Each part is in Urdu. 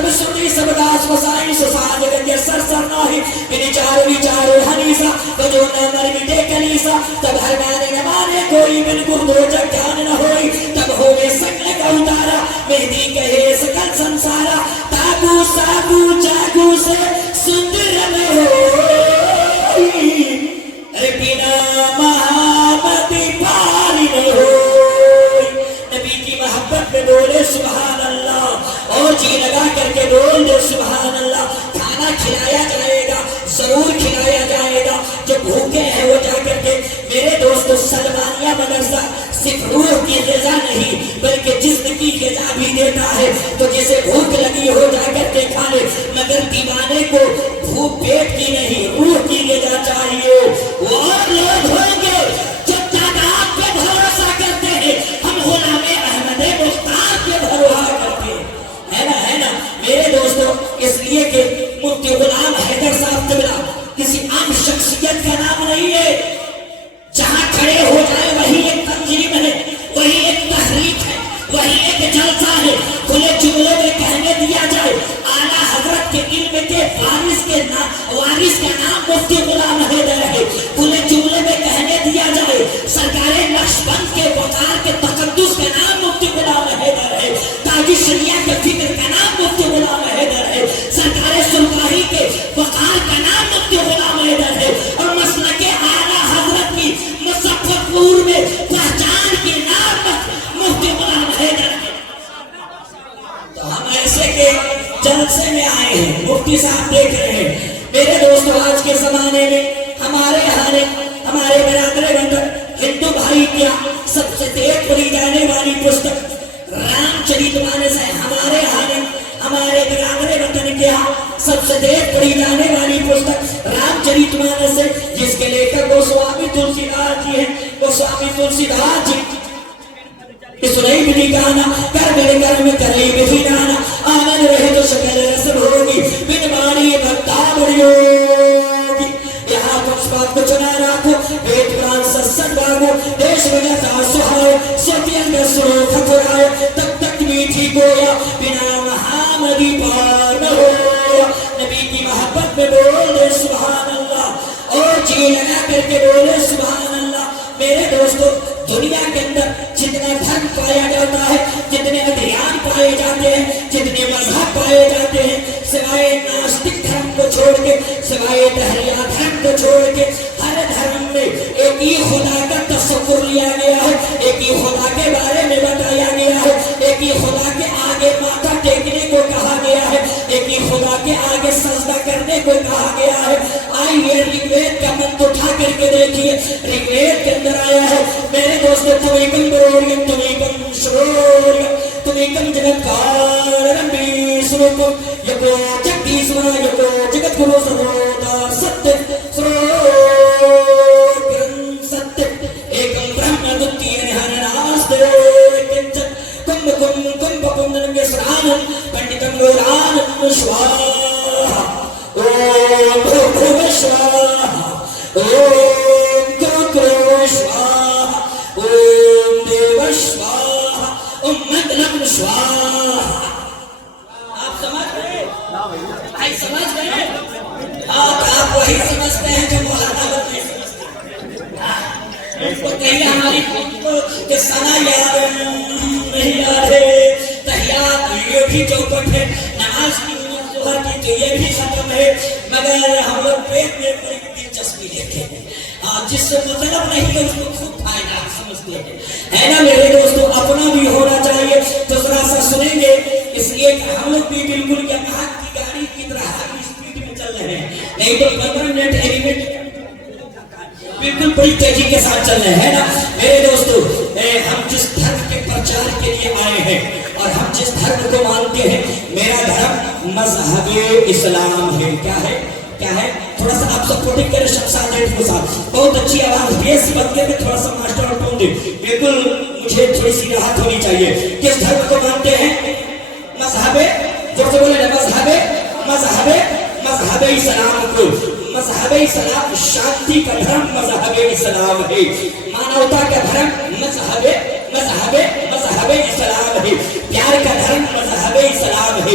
تب سنی سب داس وسائی سساد گنجے سر سر ناہی انہیں چارو چارو حنیسا تو جو نمر مٹے کنیسا تب ہر گانے نمانے کوئی من گردو جگ جان نہ ہوئی تب ہوئے سکنے کا اتارا مہدی کہے سکل سنسارا تاگو ساگو جاگو سے سندر میں ہوئی ربینا محمدی پاری میں ہوئی نبی کی محبت میں بولے سبحان اللہ اور جی لگا کر کے بول دے سبحان اللہ کھانا کھلایا جائے گا ضرور کھلایا جائے گا جو بھوکے ہیں وہ جا کر کے میرے دوستو سلمانیہ مدرسہ صرف روح کی غذا نہیں بلکہ جسم کی غذا بھی دیتا ہے تو جسے بھوک لگی ہو جا کر کے کھا لے مگر دیوانے کو بھوک پیٹ کی نہیں روح کی غذا چاہیے وہ اور لوگ ہوں گے جو تعداد پہ بھروسہ کرتے ہیں ہم غلام احمد مختار پہ بھروسہ کرتے ہیں ہے نا میرے دوستو اس لیے کہ مفتی غلام حیدر صاحب قبلہ کسی عام شخصیت کا نام نہیں ہے جہاں کھڑے ہو جائے وہی ایک تنظیم ہے وہی ایک تحریک ہے وہی ایک جلسہ ہے کھلے جملوں میں کہنے دیا جائے اعلیٰ حضرت کے علم کے وارث کا نام مفتی غلام حیدر ہے کھلے جملے میں کہنے دیا جائے سرکار نقشبند کے وقار کے تقدس کا نام مفتی غلام حیدر ہے تاج شریعہ کے فکر کا نام مفتی غلام حیدر ہے سرکار سلطانی کے وقار کا نام مفتی غلام حیدر ہے اور مسلک اعلیٰ حضرت کی مظفرپور میں پہچان کی نام مفتی غلام حیدر ہے تو ہم ایسے کے جلسے میں آئے ہیں مفتی صاحب دیکھ رہے ہیں میرے دوستو آج کے زمانے میں ہمارے برادر بندر ہندو بھائی کیا سب سے تیز پڑھی جانے والی پستک رام چریت مانس ہے ہمارے برادر بندر کیا سب سے تیز پڑھی جانے والی پستک رام چریت مانس ہے جس کے لے کر گوسوامی تلسی داس جی ہیں گوسوامی تلسی داس جی اس نہیں بھی گانا کر میرے گھر میں کری بھی گانا آمن رہے تو شکل رسم ہوگی بن باری بھکتا بڑی ہوگی یہاں کچھ بات کو چنا رکھو بیت قرآن سسن باغو دیش وجہ تا سہائے سوتیل میں سرو خطرائے تب تک میٹھی گویا بنا محمدی پار نہ ہویا نبی کی محبت میں بول دے سبحان اللہ اور جی لگا کر کے بولے سبحان اللہ میرے دوستو دنیا کے اندر جتنا دھرم پایا جاتا ہے جتنے ادھیان پائے جاتے ہیں جتنے مذہب پائے جاتے ہیں سوائے ناستک دھرم کو چھوڑ کے سوائے دہریہ دھرم کو چھوڑ کے ہر دھرم میں ایک ہی خدا کا تصور لیا گیا ہے ایک ہی خدا کے بارے میں بتایا گیا ہے ایک ہی خدا کے آگے ماتھا ٹیکنے کو کہا گیا ہے ایک ہی خدا کے آگے سجدہ کرنے کو کہا گیا ہے آئیے رگوید کا منت اٹھا کر کے دیکھیے رگوید کے اندر آیا ہے میرے دوستو تمیکم بروڑیم تمیکم شروڑیم تمیکم جگتکار رمبی سروکم یکو جگدیسورا یکو جگت گرو سروتا ستیہ سروکرم ستیہ ایکم برہم دتیہ ہر ناستے کنچن کم کم کم پکم ننگے سرانم پنڈتم گورانم شواہا اوم بھو شواہا اوم کرو شواہا اوم دیو شواہا اوم مدلم شواہا آپ سمجھ گئے؟ بھائی سمجھ گئے؟ آپ وہی سمجھتے ہیں جو مولانا بات نہیں سمجھتے ہیں اس کو کہیے ہماری خود کو کہ سنا یاد نہیں آرے تحیات یہ بھی چوکٹ ہے نماز کی ظہر کی تو یہ بھی ختم ہے مگر ہم لوگ پیٹ میں بڑی دلچسپی لیتے ہیں جس سے مطلب نہیں ہے اس کو خود فائدہ سمجھتے ہیں ہے نا میرے دوستو اپنا بھی ہونا چاہیے تو ذرا سا سنیں گے اس لیے کہ ہم لوگ بھی بالکل یمہا کی گاڑی کی طرح ہر اسپیڈ میں چل رہے ہیں نہیں تو 15 منٹ ایلیمنٹ بالکل بڑی تیزی کے ساتھ چل رہے ہیں نا میرے دوستو ہم جس دھرم کے پرچار کے لیے آئے ہیں اور ہم جس دھرم کو مانتے ہیں میرا دھرم مذہب اسلام ہے کیا ہے تھوڑا سا آپ سپورٹنگ کریں شخصات کے ساتھ بہت اچھی آواز بیس بنتے میں تھوڑا سا ماسٹر اور ٹون دے بالکل مجھے تھوڑی سی راحت ہونی چاہیے کس دھرم کو مانتے ہیں مذہب جو بولے مذہب اسلام کو مذہب اسلام شانتی کا دھرم مذہب اسلام ہے مانوتا کا دھرم مذہب اسلام ہے پیار کا دھرم مذہب اسلام ہے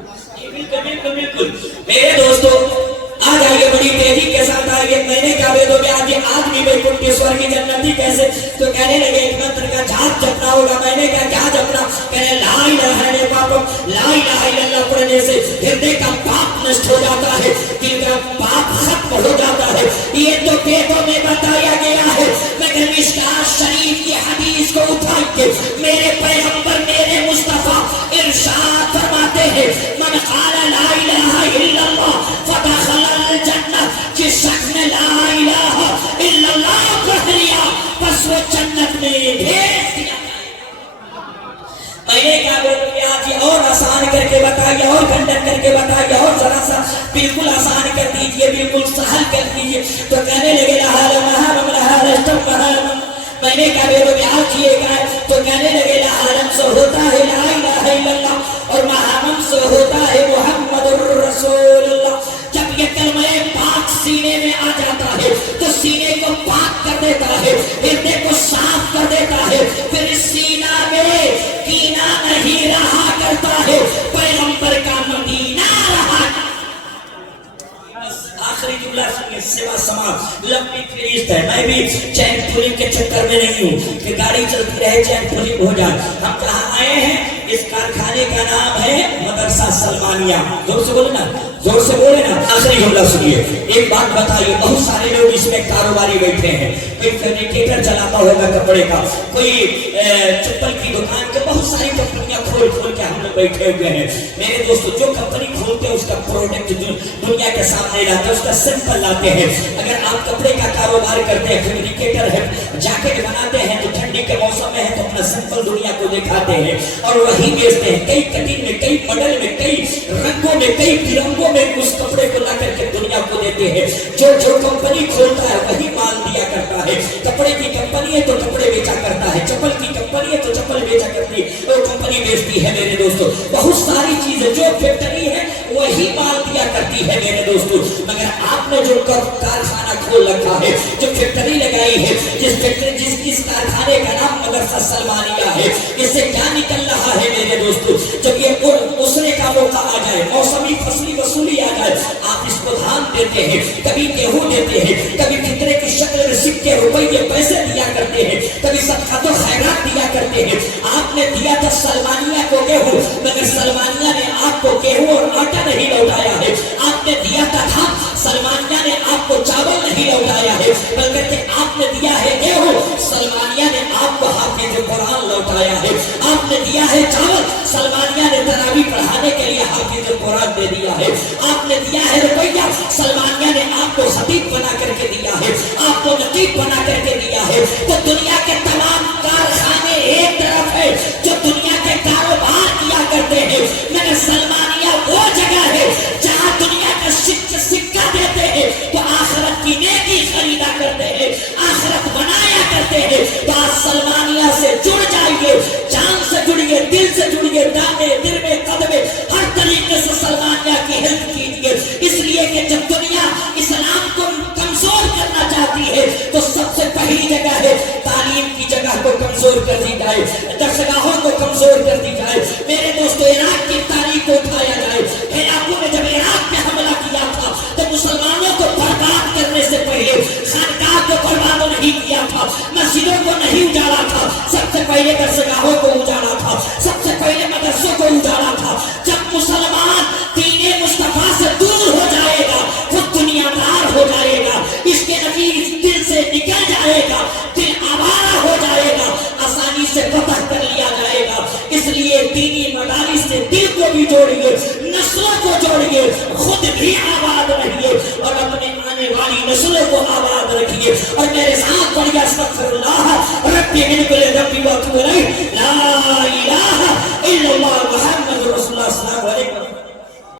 بالکل بالکل میرے دوستو آ جائیے بڑی تیزی کے ساتھ آئیے. میں نے کہا تو آج یہ آدمی ویکنٹھیشور کی جنتی کیسے؟ تو کہنے لگے ایک منتر کا جھاگ جپنا ہوگا. میں نے کہا کیا جپنا؟ کہنے لا الہ الا اللہ. لا الہ الا اللہ پڑھنے سے ہردے کا پاپ نشٹ ہو جاتا ہے, دل کا پاپ ختم ہو جاتا ہے. یہ تو ویدوں میں بتایا گیا ہے, مگر مشکوٰۃ شریف کی حدیث کو اٹھا کے میرے پیغمبر میرے مصطفیٰ ارشاد فرماتے ہیں من قال لا الہ الا اللہ فدخل الجنہ. جس شخص نے لا الہ الا اللہ پڑھ لیا بس وہ جنت میں بھیج دیا. میں نے کہا آج یہ اور آسان کر کے بتائیے, اور کھنڈن کر کے بتائیے, اور ذرا سا بالکل آسان کر دیجئے, بالکل سہل کر دیجئے. تو کہنے لگے میں نے کہا بے بیان کیے گئے. تو کہنے لگے لعالم سے ہوتا ہے لا الہ الا اللہ اور محمد سے ہوتا ہے محمد الرسول اللہ. جب یہ کلمہ پاک سینے میں آ جاتا ہے تو سینے کو پاک کر دیتا ہے, ہردے کو صاف کر دیتا ہے. پھر سینہ میں کینہ نہیں رہا کرتا ہے, پیغمبر کا مدینہ رہا. آخری جملہ سنیے, سوا سما لمبی فہرست ہے. میں بھی چین پولنگ کے چکر میں نہیں ہوں کہ گاڑی چلتی رہے چین پولنگ ہو جائے. ہم کہاں آئے ہیں؟ اس کارخانے کا نام ہے مدرسہ سلمانیہ. زور سے بولے نا, زور سے بولے نا. آخری جملہ سنیے, ایک بات بتائیے, بہت سارے لوگ اس میں کاروباری بیٹھے ہیں. کوئی فیبریکیٹر چلاتا ہوگا کپڑے کا, کوئی چپل کی دکان کے, بہت ساری کمپنیاں کھول کھول کے ہم لوگ بیٹھے ہوئے ہیں. میرے دوستو جو کمپنی کھولتے ہیں اس کا پروڈکٹ دنیا کے سامنے لاتے ہیں, اس کا سیمپل لاتے ہیں. اگر آپ کپڑے کا کاروبار کرتے ہیں, فیبریکیٹر ہے, جیکٹ بناتے ہیں تو ٹھنڈی کے موسم میں ہے تو اپنا سیمپل دنیا کو دکھاتے ہیں اور وہی بیچتے ہیں. کئی کٹنگ میں, کئی ماڈل میں, کئی رنگوں میں, کئی ترنگوں میں اس کپڑے کو لا کر کے دنیا کو دیتے ہیں. جو کمپنی کھولتا ہے وہی مال دیا کرتا ہے. کپڑے کی کمپنی ہے تو کپڑے بیچا کرتا ہے, چپل کی کمپنی ہے تو چپل بیچا کرتی ہے, وہ کمپنی بیچتی ہے. میرے دوستو بہت ساری چیزیں جو فیکٹری ہے وہی مال دیا کرتی ہے میرے دوستو. مگر آپ نے جو کارخانہ کھول رکھا ہے, جو فیکٹری لگائی ہے, جس کارخانے کا نام مدرسہ سلمانیہ ہے, اس سے کیا نکل رہا ہے میرے دوستو؟ جب یہ اسرے کا موقع آ جائے, موسمی فصلی وصولی آ جائے, آپ اس کو دھان دیتے ہیں, کبھی گیہوں دیتے ہیں, کبھی فطرے کی شکل میں سکے روپیے پیسے دیا کرتے ہیں, کبھی صدقات و خیرات دیا کرتے ہیں. آپ نے دیا تھا سلمانیہ کو گیہوں, مگر سلمانیہ نے آپ کو گیہوں اور آٹا نہیں لوٹایا ہے. آپ نے دیا تھا سلمانیہ نے آپ کو چاول نہیں لوٹایا ہے, بلکہ آپ نے دیا ہے گیہوں, سلمانیہ نے آپ کو حافظ قرآن لوٹایا ہے. آپ نے دیا ہے چاول, سلمانیہ نے تراویح پڑھانے کے لیے حافظ قرآن دے دیا ہے. آپ نے دیا ہے روپیہ, سلمانیہ نے آپ کو خطیب بنا کر کے دیا ہے, آپ کو نقیب بنا کر کے دیا ہے. تو دنیا کے تمام کارخانے ایک طرف ہے جو دنیا کے کاروبار کیا کرتے ہیں, مگر سلمانیہ وہ جگہ ہے جہاں دنیا کا سکہ دیتے ہیں تو آخرت کی نیکی خریدا کرتے ہیں, آخرت بنایا کرتے ہیں. تو آج سلمانیہ سے جڑ جائیے, جان سے جڑیے, دل سے جڑیے, دانے دل میں قدمے ہر طریقے سے سلمانیہ کی ہیلپ کیجیے. اس لیے کہ جب دنیا اسلام کو کمزور کرنا چاہتی ہے تو سب سے پہلی جگہ ہے تعلیم کی جگہ کو کمزور کر دی جائے, درسگاہوں کو کمزور کر دی جائے. میرے دوستو عراق کی تاریخ کو اٹھایا جائے. عراقیوں نے جب عراق میں حملہ کیا تھا تو مسلمانوں کو برباد کرنے سے پہلے خانقاہ کو برباد نہیں کیا تھا, مسجدوں کو نہیں اجاڑا تھا, سب سے پہلے درسگاہوں کو اجاڑا تھا, سب سے پہلے مدرسوں کو اجاڑا تھا. جب مسلمان دین مصطفیٰ سے دور ہو جائے گا خود دنیا دار ہو جائے گا, اس کے نبی دل سے نکل جائے گا, دل آوارہ ہو جائے گا, آسانی سے فتح کر لیا جائے گا. اس لیے دینی مدارس سے دل کو بھی جوڑیے, نسلوں کو جوڑیے, خود بھی آباد رہیے اور اپنے آنے والی نسلوں کو آباد رکھیے. اور میرے ساتھ پڑھیے استغفر اللہ رب من کل